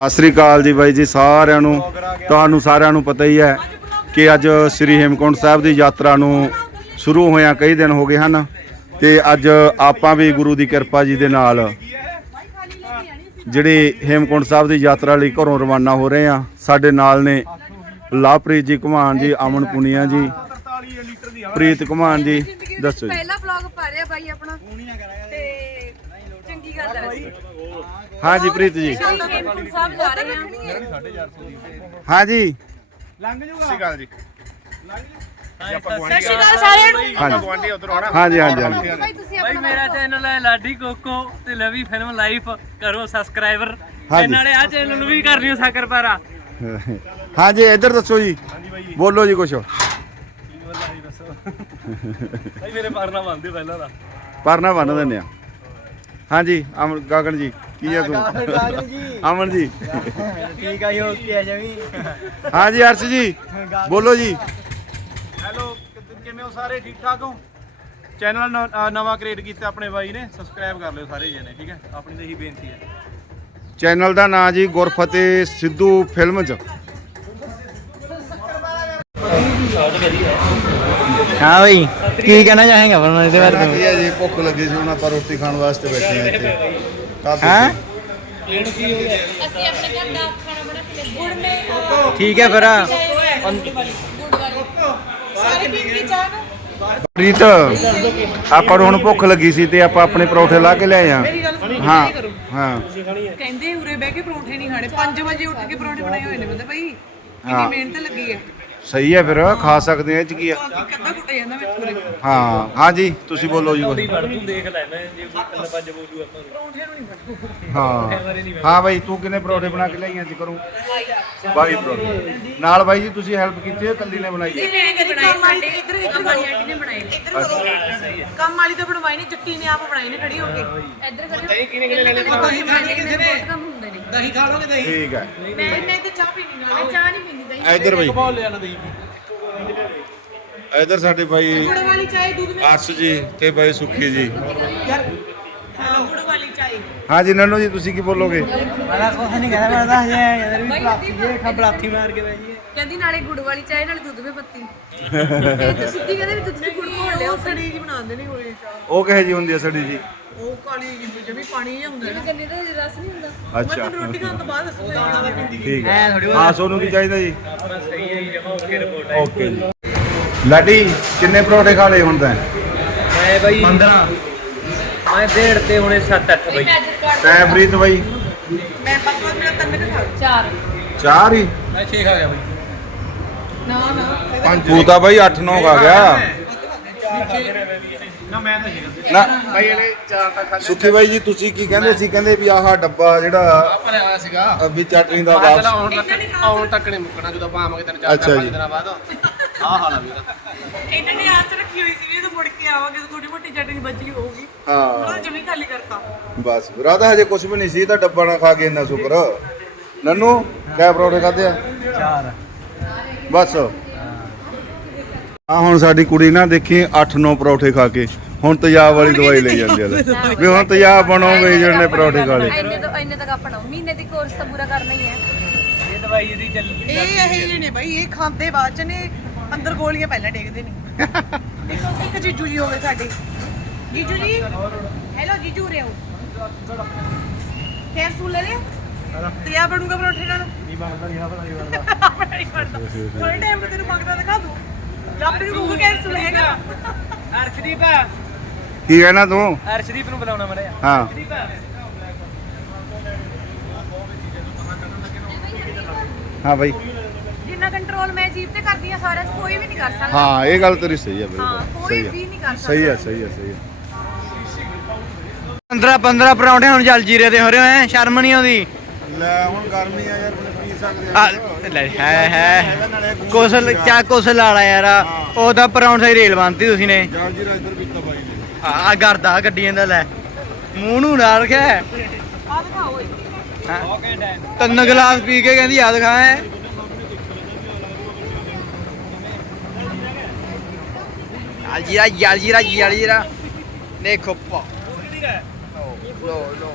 ਸਤਿ ਸ੍ਰੀ ਅਕਾਲ ਜੀ ਬਾਈ ਜੀ ਸਾਰਿਆਂ ਨੂੰ। ਤੁਹਾਨੂੰ ਸਾਰਿਆਂ ਨੂੰ ਪਤਾ ਹੀ ਹੈ ਕਿ ਅੱਜ ਸ੍ਰੀ ਹੇਮਕੁੰਟ ਸਾਹਿਬ ਦੀ ਯਾਤਰਾ ਨੂੰ ਸ਼ੁਰੂ ਹੋਇਆ ਕਈ ਦਿਨ ਹੋ ਗਏ ਹਨ ਤੇ ਅੱਜ ਆਪਾਂ ਵੀ ਗੁਰੂ ਦੀ ਕਿਰਪਾ ਜੀ ਦੇ ਨਾਲ ਜਿਹੜੀ ਹੇਮਕੁੰਟ ਸਾਹਿਬ ਦੀ ਯਾਤਰਾ ਲਈ ਘਰੋਂ ਰਵਾਨਾ ਹੋ ਰਹੇ ਆ ਸਾਡੇ ਨਾਲ ਨੇ ਲਾਪ੍ਰੀਤ ਜੀ ਘੁਮਾਨ ਜੀ, ਅਮਨ ਪੁਨੀਆ ਜੀ, ਪ੍ਰੀਤ ਘਮਾਨ ਜੀ, ਦੱਸੋ ਜੀ। ਪਹਿਲਾ ਵਲੌਗ ਪਾ ਰਿਹਾ ਬਾਈ ਆਪਣਾ। ਹਾਂ ਜੀ ਪ੍ਰੀਤ ਜੀ। ਹੇਮਕੁੰਟ ਸਾਹਿਬ ਜਾ ਰਹੇ ਹਾਂ ਹਾਂ ਜੀ। ਸਤਿ ਸ਼੍ਰੀ ਅਕਾਲ ਸਾਰਿਆਂ ਨੂੰ। ਹਾਂ ਜੀ ਜੀ ਹਾਂ ਜੀ ਹਾਂ ਜੀ ਬਾਈ ਤੁਸੀਂ ਭਾਈ ਆਪਣਾ ਮੇਰਾ ਚੈਨਲ ਹੈ ਲਾਡੀ ਕੋਕੋ ਤੇ ਲਵੀ ਫਿਲਮ ਲਾਈਫ। ਕਰੋ ਸਬਸਕ੍ਰਾਈਬਰ ਹਾਂਜੀ। ਤੇ ਨਾਲੇ ਆ ਚੈਨਲ ਨੂੰ ਵੀ ਕਰ ਲਿਓ ਸਾਕਰਪਾਰਾ। ਹਾਂ ਜੀ ਇੱਧਰ ਦੱਸੋ ਜੀ। ਬੋਲੋ ਜੀ ਕੁਛ। ਭਾਈ ਮੇਰੇ ਪਰਨਾ ਬੰਦੇ ਪਹਿਲਾਂ ਦਾ ਪਰਨਾ ਬੰਨ ਦਿੰਦੇ ਆ। ਹਾਂ ਜੀ ਅਮਨ ਗਗਨ ਜੀ। ਕੀ ਹੈ ਤੂੰ? ਅਮਨ ਜੀ। ਠੀਕ ਆ ਜੀ ਓਕੇ ਆ ਜਮੀ? ਹਾਂ ਜੀ ਅਰਸ਼ ਜੀ। ਬੋਲੋ ਜੀ। ਹੈਲੋ ਕਿਵੇਂ ਹੋ ਸਾਰੇ? ਠੀਕ ਠਾਕ ਹੋ ਚੈਨਲ ਨਵਾਂ ਕ੍ਰੀਏਟ ਕੀਤਾ ਆਪਣੇ ਬਾਈ ਨੇ। ਸਬਸਕ੍ਰਾਈਬ ਕਰ ਲਿਓ ਸਾਰੇ ਜਣੇ ਠੀਕ ਹੈ? ਆਪਣੀ ਤਾਂ ਇਹੀ ਬੇਨਤੀ ਹੈ। ਚੈਨਲ ਦਾ ਨਾਂ ਜੀ ਗੁਰਫਤਿਹ ਸਿੱਧੂ ਫਿਲਮ ਚ। ਹਾਂ ਬਈ ਕੀ ਕਹਿਣਾ ਚਾਹੇਗਾ ਪਰ ਇਹਦੇ ਬਾਰੇ? ਕੀ ਹੈ ਜੀ ਭੁੱਖ ਲੱਗੀ ਸੀ ਹੁਣ ਆਪਾਂ ਰੋਟੀ ਖਾਣ ਵਾਸਤੇ ਬੈਠੇ ਆ ਇੱਥੇ। ਹੈਂ? ਅਸੀਂ ਆਪਣੇ ਘਰ ਦਾ ਖਾਣਾ ਬਣਾ ਕੇ ਲੈ ਗੁੜ ਨੇ ਠੀਕ ਹੈ ਫਿਰ। ਗੁੜ ਵਾਲੀ। ਸਾਰੇ ਪੀਣ ਦੀ ਚਾਹ ਨਾ ਪ੍ਰੀਤ ਆਪਾਂ ਨੂੰ ਹੁਣ ਭੁੱਖ ਲੱਗੀ ਸੀ ਤੇ ਆਪਾਂ ਆਪਣੇ ਪਰੌਠੇ ਲਾ ਕੇ ਲਿਆਏ ਆ। ਹਾਂ ਹਾਂ। ਕਹਿੰਦੇ ਉਰੇ ਬਹਿ ਕੇ ਪਰੌਂਠੇ ਨਹੀਂ ਖਾਣੇ। 5 ਵਜੇ ਉੱਠ ਕੇ ਪਰੌਂਠੇ ਬਣਾਏ ਹੋਏ ਨੇ ਬੰਦੇ ਭਾਈ। ਕਿੰਨੀ ਮਿਹਨਤ ਲੱਗੀ ਹੈ। ਸਹੀ ਹੈ ਫਿਰ, ਖਾ ਸਕਦੇ ਆ ਇਹ ਚ ਕੀ ਆ ਇੱਕ ਅੱਧਾ ਜਾਂਦਾ ਵਿੱਚ ਪੂਰੇ ਹਾਂ, ਹਾਂਜੀ, ਤੁਸੀਂ ਬੋਲੋ ਜੀ ਕੁਛ। ਦੇਖ ਲੈ ਜੇ ਕੋਈ ਕੰਨ ਪੰਜ ਬੋਲੂ ਆਪਾਂ ਪਰੌਂਠੇ ਨੂੰ ਨਹੀਂ ਬਣੂ ਹਾਂ। ਹਾਂ ਬਾਈ ਤੂੰ ਕਿੰਨੇ ਪਰੌਠੇ ਬਣਾ ਕੇ ਲਿਆਈਆਂ ਅੱਜ ਕਰੂੰ ਬਾਈ ਪਰੌਠੇ। ਨਾਲ ਬਾਈ ਜੀ ਤੁਸੀਂ ਹੈਲਪ ਕੀਤੀ ਹੈ ਕੱਲੀ ਨੇ ਬਣਾਈ ਹੈ? ਮੇਰੇ ਘਰੇ ਕੰਮ ਵਾਲੀ ਇੱਧਰ ਇੱਧਰ ਵਾਲੀ ਆਂਟੀ ਨੇ ਬਣਾਏ। ਨੇ। ਇੱਧਰ ਕਰੋ। ਕੰਮ ਵਾਲੀ ਤਾਂ ਬਣਵਾਈ ਨਹੀਂ ਚੱਟੀ ਨੇ ਆਪ ਬਣਾਈ ਨੇ ਖੜੀ ਹੋ ਕੇ। ਇੱਧਰ ਕਰਿਓ ਦਹੀਂ ਕਿਨੇ ਕਿਨੇ ਲੈ ਲੈ ਦਹੀਂ ਖਾਣੇ ਕਿਸੇ ਨੇ? ਬਹੁਤ ਕੰਮ ਹੁੰਦੇ ਨੇ। ਠੀਕ ਹੈ। ਮੈਂ ਮੈਂ ਤੇ ਚਾਹ ਪੀਣੀ ਨਾਲ। ਮੈਂ ਚਾਹ ਨਹੀਂ ਪੀਂਦੀ ਦਹੀਂ। ਇੱਧਰ ਬਾਈ। ਇੱਧਰ ਸਾਡੇ ਬਾਈ ਗੁੜ ਵਾਲੀ ਚਾਹ ਦੁੱਧ ਵਿੱਚ ਅਰਸ਼ ਜੀ ਤੇ ਬਾਈ ਸੁਖੀ ਜੀ। ਗੁੜ ਵਾਲੀ ਚਾਹ ਹਾਂ ਜੀ ਨਨੂ ਜੀ ਤੁਸੀਂ ਕੀ ਬੋਲੋਗੇ? ਮੈਂ ਕੁਝ ਨਹੀਂ ਕਹਿਣਾ ਮੈਂ ਤਾਂ ਹਜੇ ਇਧਰ ਵੀ ਪਲਾਥੀ ਜੇ ਖਬਲਾਥੀ ਮਾਰ ਕੇ ਬਹਿ ਜੀ ਕਹਿੰਦੀ ਨਾਲੇ ਗੁੜ ਵਾਲੀ ਚਾਹ ਨਾਲੇ ਦੁੱਧ ਵਿੱਚ ਪੱਤੀ। ਇਹ ਸਿੱਧੀ ਕਹਿੰਦੇ ਵੀ ਦੁੱਧ ਵਿੱਚ ਗੁੜ ਘੋਲ ਲਿਓ ਸੜੀ ਜੀ ਬਣਾਉਂਦੇ ਨੇ ਗੁੜ ਚਾਹ। ਉਹ ਕਹੇ ਜੀ ਹੁੰਦੀ ਹੈ ਸੜੀ ਜੀ ਉਹ ਕਾਲੀ ਜੀ ਜਮੀ ਪਾਣੀ ਜਿਹਾ ਹੁੰਦਾ ਜਿਵੇਂ ਗੰਨੇ ਦਾ ਰਸ ਨਹੀਂ ਹੁੰਦਾ। ਅੱਛਾ। ਰੋਟੀ ਖਾਣ ਤੋਂ ਬਾਅਦ ਦੱਸੂਗਾ। ਠੀਕ ਹੈ। ਹਾਂ ਸੋਨੂੰ ਕੀ ਚਾਹੀਦਾ ਜੀ? ਸਹੀ ਹੈ ਜੀ ਜਮਾ ਓਕੇ ਰਿਪੋਰਟ ਓਕੇ ਜੀ। ਲਾਡੀ ਕਿੰਨੇ ਪਰੌਠੇ ਖਾ ਲਏ ਹੁਣ ਤਾਂ? ਮੈਂ ਬਾਈ 15 ਮੈਂ ਡੇਢ ਤੇ ਹੁਣੇ 7 8 ਬਾਈ ਮੈਂ ਅੱਜ ਕਾਰਡ ਤੈ ਪ੍ਰੀਤ ਬਾਈ। ਮੈਂ ਪੱਕਾ ਮੇਰਾ ਤੰਨ ਕੇ ਖਾ ਚਾਰ। ਚਾਰ ਹੀ? ਮੈਂ 6 ਖਾ ਗਿਆ ਬਾਈ। ਨਾ ਨਾ। ਤੂੰ ਤਾਂ ਬਾਈ 8 9 ਖਾ ਗਿਆ। ਨਾ ਮੈਂ ਤਾਂ ਹੈਗਾ ਨਾ। ਬਾਈ ਇਹਨੇ ਚਾਰ ਤਾਂ ਖਾਲੀ ਸੁਖੀ ਬਾਈ ਜੀ ਤੁਸੀਂ ਕੀ ਕਹਿੰਦੇ ਸੀ? ਕਹਿੰਦੇ ਵੀ ਆਹ ਡੱਬਾ ਜਿਹੜਾ ਭਰਿਆ ਹੋਇਆ ਸੀਗਾ। ਅ, ਵੀ ਚਟਨੀ ਦਾ ਮੈਂ ਵਾਪਸ ਚਲਾ ਆਉਣ ਤੱਕ ਆਉਣ ਤੱਕ ਨਹੀਂ ਮੁੱਕਣਾ ਜਦੋਂ ਪਾਵਾਂਗੇ ਤਿੰਨ ਚਾਰ ਅੱਛਾ ਚਾਰ ਜੀ। ਪੰਜ ਦਿਨਾਂ ਬਾਅਦ। ਆਹ ਹਾਲ ਆ ਵੀਰਾ। ਇਹਨਾਂ ਨੇ ਆਸ ਰੱਖੀ ਹੋਈ ਸੀ ਵੀ ਜਦੋਂ ਮੁੜ ਕੇ ਆਵਾਂਗੇ ਤਾਂ ਥੋੜੀ ਮੋਟੀ ਚਟਨੀ ਬਚੀ ਹੋਊਗੀ। ਹਾਂ। ਉਹ ਜਮੀ ਖਾਲੀ ਕਰਤਾ। ਬਸ। ਰਾਧਾ ਹਜੇ ਕੁਝ ਵੀ ਨਹੀਂ ਸੀ ਤਾਂ ਡੱਬਾ ਨਾ ਖਾ ਕੇ ਇੰਨਾ ਸ਼ੁਕਰ। ਨੰਨੂ ਕੈ ਪਰੌਠੇ ਖਾਦੇ ਆ? ਚਾਰ। ਬਸ। ਆ ਹੁਣ ਸਾਡੀ ਕੁੜੀ ਨਾ ਦੇਖੀ 8-9 ਪਰੌਠੇ ਖਾ ਕੇ। ਹੁਣ ਤੇਜ਼ਾਬ ਵਾਲੀ ਦਵਾਈ ਲਈ ਜਾਂਦੀ ਆ। ਲੈ। ਵੀ ਹੁਣ ਤੇਜ਼ਾਬ ਬਣੋਗੇ ਜਿਹੜੇ ਪਰੌਠੇ ਖਾ ਲਏ। ਇੰਨੇ ਤੋਂ ਇੰਨੇ ਤੱਕ ਆਪਣਾ ਮਹੀਨੇ ਦੀ ਕੋਰਸ ਤਾਂ ਪੂਰਾ ਕਰਨਾ ਹੀ ਹੈ। ਇਹ ਦਵਾਈ ਇਹਦੀ ਚੱਲ ਇਹ ਇਹ ਜਿਹੇ ਨੇ ਬਾਈ ਇਹ ਖਾਂਦੇ ਬਾਅਦ ਚ ਨੇ ਅੰਦਰ ਗੋਲੀਆਂ ਪਹਿਲਾਂ ਡੇਗਦੇ ਨੇ। ਇੱਕ ਇੱਕ ਜੀਜੂ ਜੀ ਹੋ ਗਏ ਸਾਡੇ। ਜੀਜੂ ਜੀ ਹੈਲੋ ਜੀਜੂ ਰੇ ਹੋ ਫੇਰ ਸੁਣ ਲੈ ਲਿਆ ਤੇ ਆ ਬਣੂਗਾ ਪਰੌਠੇ ਨਾਲ ਨਹੀਂ ਬਣਦਾ ਨਹੀਂ ਬਣਦਾ ਨਹੀਂ ਬਣਦਾ ਥੋੜੇ ਟਾਈਮ ਤੈਨੂੰ ਮੰਗਦਾ ਦਿਖਾ ਦੂੰ ਲੱਭ ਨੂੰ ਮੂੰਹ ਕੈਂਸਲ ਹੈਗਾ ਅਰਸ਼ਦੀਪ ਕੀ ਕਹਿਣਾ ਤੂੰ ਅਰਸ਼ਦੀਪ ਨੂੰ ਬੁਲਾਉਣਾ ਮੜਿਆ ਹਾਂ ਅਰਸ਼ਦੀਪ ਹਾਂ ਬਾਈ ਜਿੰਨਾ ਕੰਟਰੋਲ ਮੈਂ ਜੀਭ ਤੇ ਕਰਦੀ ਆ ਸਾਰਿਆਂ 'ਚ ਕੋਈ ਵੀ ਨਹੀਂ ਕਰ ਸਕਦਾ ਹਾਂ ਇਹ ਗੱਲ ਤੇਰੀ ਸਹੀ ਹੈ ਹਾਂ ਬਿਲਕੁਲ ਕੋਈ ਸਹੀ ਵੀ ਹੈ ਨਹੀਂ ਕਰ ਸਕਦਾ ਸਹੀ ਹੈ ਸਹੀ ਹੈ ਸਹੀ ਹੈ 15 15 ਪਰੌਂਠੇ ਹੁਣ ਜਲ ਜੀਰੇ ਦੇ ਹੋ ਰਹੇ ਐ ਸ਼ਰਮ ਨਹੀਂ ਆਉਂਦੀ? ਲੈ ਹੁਣ ਗਰਮੀ ਆ ਯਾਰ ਪੀ ਸਕਦੇ ਆ। ਲੈ ਹੈ ਹੈ। ਕੋਸਲ ਚਾ ਕੋਸਲ ਵਾਲਾ ਯਾਰ ਉਹਦਾ ਪਰੌਂਠਾ ਹੀ ਰੇਲ ਬੰਨਤੀ ਤੁਸੀਂ ਨੇ। ਜਾਲ ਜੀ ਇੱਧਰ ਪੀਤਾ ਬਾਈ ਨੇ। ਆ ਕਰਦਾ ਗੱਡੀਆਂ ਦਾ ਲੈ। ਮੂੰਹ ਨੂੰ ਨਾਲ ਰੱਖਿਆ। ਆ ਦਿਖਾਓ ਹੈਂ? ਤਿੰਨ ਗਲਾਸ ਪੀ ਕੇ ਕਹਿੰਦੀ ਆ ਦਿਖਾਏ ਜਲਜੀਰਾ ਜਲਜੀਰਾ ਜਲਜੀਰਾ ਦੇਖੋ ਪਾ ਲੋ ਲੋ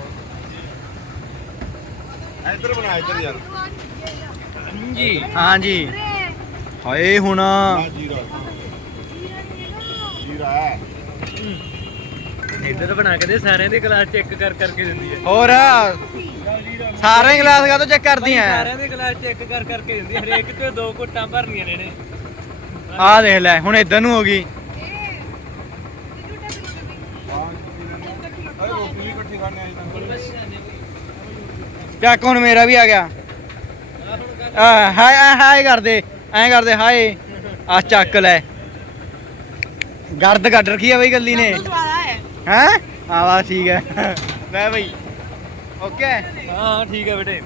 ਇੱਧਰ ਬਣਾ ਇੱਧਰ ਯਾਰ। ਜੀ ਹਾਂਜੀ। ਹਾਏ ਹੁਣ। ਜੀਰਾ। ਜੀਰਾ ਹੈ। ਇੱਧਰ ਬਣਾ ਕੇ ਦੇ ਸਾਰਿਆਂ ਦੇ ਗਲਾਸ ਚੈੱਕ ਕਰ ਕਰਕੇ ਦਿੰਦੀ ਹੈ। ਹੋਰ? ਸਾਰੇ ਗਲਾਸ ਕਾ ਤੋਂ ਚੈੱਕ ਕਰਦੀ ਐ? ਸਾਰਿਆਂ ਦੇ ਗਲਾਸ ਚੈੱਕ ਕਰ ਕਰਕੇ ਦਿੰਦੀ ਹੈ। ਹਰੇਕ ਤੇ ਦੋ ਘੁੱਟਾਂ ਭਰਨੀਆਂ ਨੇ ਆਹ ਦੇਖ ਲੈ ਹੁਣ ਇਧਰ ਨੂੰ ਹੋ ਗਈ ਰੋਟੀ ਵੀ ਇਕੱਠੀ ਖਾਣੇ ਆ ਚੱਕ ਹੁਣ ਮੇਰਾ ਵੀ ਆ ਗਿਆ? ਆ ਹਾਏ ਹਾਏ ਹਾਏ ਕਰਦੇ ਐਂ ਕਰਦੇ ਹਾਏ ਆ ਚੱਕ ਲੈ। ਗਰਦ ਕੱਢ ਰੱਖੀ ਆ ਬਈ ਗੱਲੀ ਨੇ। ਹੈ? ਆ ਵਾ ਠੀਕ ਹੈ। ਲੈ ਬਈ। ਓਕੇ? ਹਾਂ ਠੀਕ ਹੈ ਬੇਟੇ।